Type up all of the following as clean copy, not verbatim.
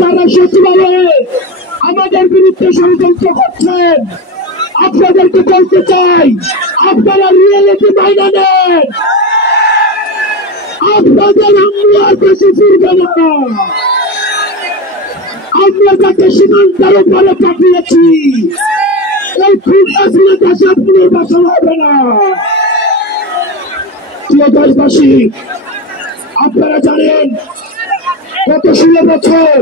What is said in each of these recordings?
যারা সচিবালয়ে আমাদের বিরুদ্ধে ষড়যন্ত্র করছেন, আপনাদেরকে বলতে চাই, আপনারা রিয়েলিটি মাইনা নেন। আপনাদের আমরা দেশে ফিরবে না। আমরা তাকে সীমান্তের উপরে পাঠিয়েছি, এই ফুটে দেশে পুনর্বাসন হবে না। প্রিয় দেশবাসী, আপনারা জানেন গত 16 বছর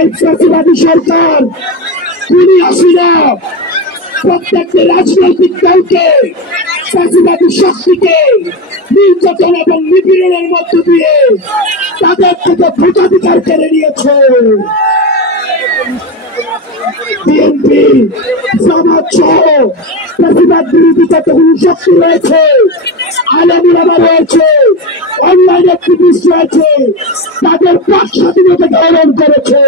এই ফ্যাসিবাদী সরকার খুনি হাসিনা প্রত্যেকটি রাজনৈতিক দলকে ফ্যাসিবাদী শক্তিকে নির্যাতন এবং নিপীড়নের মধ্য দিয়ে তাদের থেকে ভোটাধিকার কেড়ে নিয়েছে। বিএনপি, জামাত সহ ফ্যাসিবাদ বিরোধী কতগুলো শক্তি রয়েছে, আলেম ওলামা রয়েছে, অনলাইন অ্যাক্টিভিস্ট রয়েছে, তাদের বাক স্বাধীনতাকে হরণ করেছে।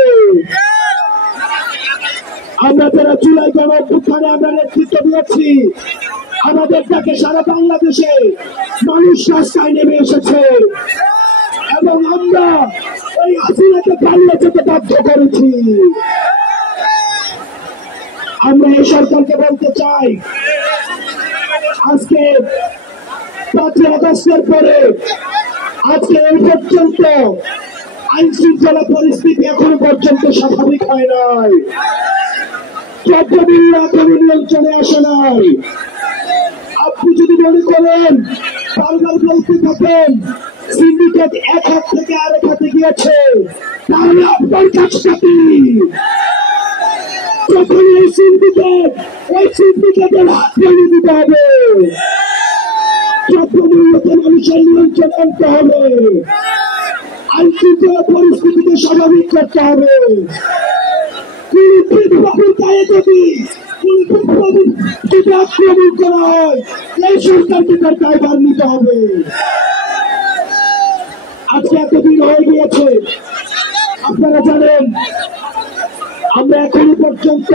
আমরা যারা জুলাই গণঅভ্যুত্থানে আমরা নেতৃত্ব দিয়েছি, আমাদের ডাকে সারা বাংলাদেশে মানুষ রাস্তায় নেমে এসেছে এবং আমরা ওই হাসিনাকে পালিয়ে যেতে বাধ্য করেছি। আমরা এই সরকারকে বলতে চাই, আজকে 5 আগস্টের পরে আজকে এই পর্যন্ত আইন শৃঙ্খলা পরিস্থিতি এখনো পর্যন্ত স্বাভাবিক হয় নাই, দ্রব্যমূল্য এখনো নিয়ন্ত্রণে আসে নাই। আপনি যদি মনে করেন, বারবার বলতে থাকেন সিন্ডিকেট এক হাত থেকে আরেক হাতে গিয়েছে, তাহলে আপনার কাজটা কি? যখন এই সিন্ডিকেটের হাত ভেঙে দিতে হবে, দ্রব্যমূল্যকে মানুষের নিয়ন্ত্রণ আনতে হবে, আইন শৃঙ্খলা পরিস্থিতিকে স্বাভাবিক করতে হবে। যদি আক্রমণ করা হয়, এই সরকারকে তার দায়ভার নিতে হবে। আজকে এতদিন হয়ে গিয়েছে, আপনারা জানেন আমরা এখনো পর্যন্ত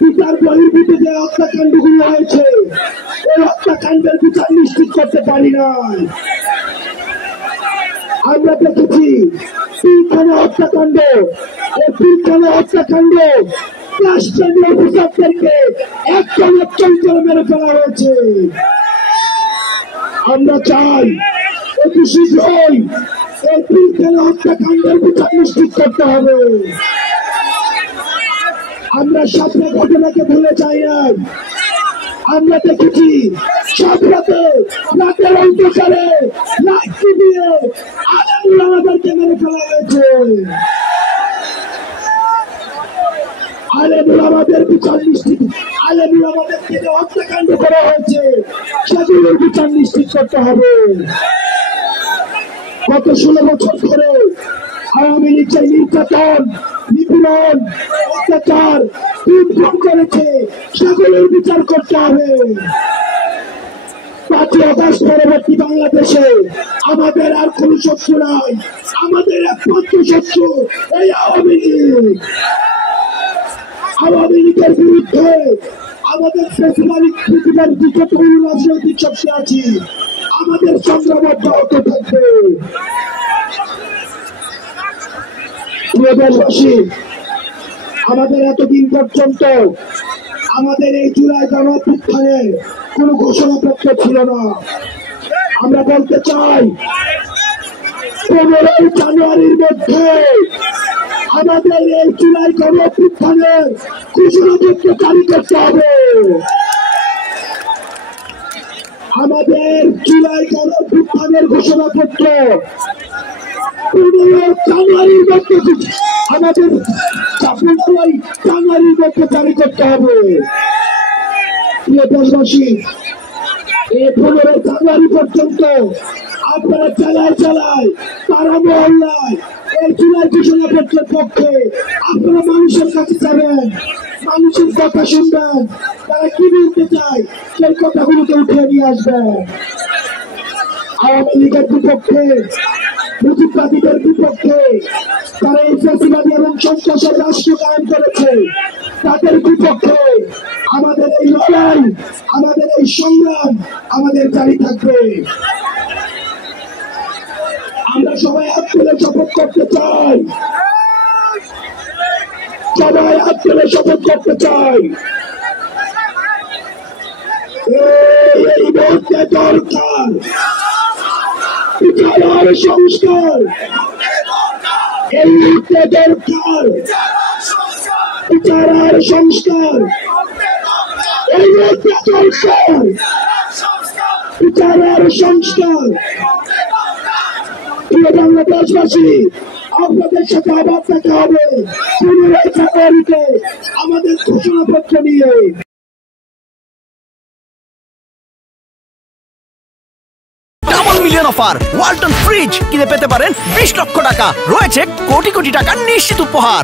বিচার বহির্ভূত যে হত্যাকাণ্ডগুলো হয়েছে, এই হত্যাকাণ্ডের বিচার নিশ্চিত করতে পারি নাই। আমরা দেখেছি পিলখানা হত্যাকাণ্ড, এই পিলখানা হত্যাকাণ্ড রাষ্ট্রীয় অফিসারদেরকে একজন করে মেরে ফেলা হয়েছে। আমরা চাই অতি শীঘ্রই এই পিলখানা হত্যাকাণ্ডের বিচার নিশ্চিত করতে হবে। আমরা সাপড়া ঘটনাকে ভুলে যাই নাই। আমরা দেখেছি রাতের অন্ধকারে লাঠি দিয়ে আলেমুল আমাদেরকে মেরে ফেলা হয়েছে। আলেমুল আমাদের বিচার নিশ্চিত, আলেমুল আমাদেরকে যে হত্যাকাণ্ড করা হয়েছে সেগুলোর বিচার নিশ্চিত করতে হবে। গত 16 বছর ধরে আওয়ামী লীগ যে নির্যাতন, নিপীড়ন, অত্যাচার করেছে সেগুলোর বিচার করতে হবে। 5 আগস্ট পরবর্তী বাংলাদেশে আমাদের আর কোন শত্রু নাই, আমাদের একমাত্র শত্রু এই আওয়ামী লীগ। আওয়ামী লীগের বিরুদ্ধে আমাদের পৃথিবীর যতগুলো রাজনৈতিক শক্তি আছে, আমাদের সংগ্রাম অব্যাহত থাকবে। দেশবাসী, আমাদের এতদিন পর্যন্ত আমাদের এই জুলাই গণঅভ্যুত্থানের কোন ঘোষণাপত্র ছিল না। আমরা বলতে চাই 15 জানুয়ারির মধ্যে আমাদের এই জুলাই গণঅভ্যুত্থানের ঘোষণাপত্র জারি করতে হবে। আমাদের জুলাই গণঅভ্যুত্থানের ঘোষণাপত্র 15 জানুয়ারির মধ্যে আমাদের 15 জানুয়ারির মধ্যে জারি করতে হবে। প্রিয় দেশবাসী, এই 15 জানুয়ারি পর্যন্ত আপনারা চালায় পাড়া মহল্লায় এই জুলাই ঘোষণাপত্রের পক্ষে আপনারা মানুষের কাছে যাবেন, মানুষের কথা শুনবেন, তারা কি বলতে চায় সেই কথাগুলোকে উঠিয়ে নিয়ে আসবেন। আওয়ামী লীগের বিপক্ষে, মুজিববাদীদের বিপক্ষে, তারা এই ফ্যাসিবাদী এবং সন্ত্রাসের রাষ্ট্র কায়েম করেছে, তাদের বিপক্ষে আমাদের এই লড়াই, আমাদের এই সংগ্রাম আমাদের জারি থাকবে। আমরা সবাই হাত তুলে শপথ করতে চাই, সবাই আপনারা শপথ করতে চাই এই মুহূর্তে দরকার বিচার সংস্কার, এই মুহূর্তে দরকার বিচার সংস্কার, এই মুহূর্তে দরকার বিচার সংস্কার। প্রিয় বাংলাদেশবাসী, আপনাদের সাথে আবার দেখা হবে 15 ফেব্রুয়ারিতে আমাদের ঘোষণাপত্র নিয়ে। Double million offer Walton fridge কিনে পেতে পারেন 20 লক্ষ টাকা, রয়েছে কোটি কোটি টাকার নিশ্চিত উপহার।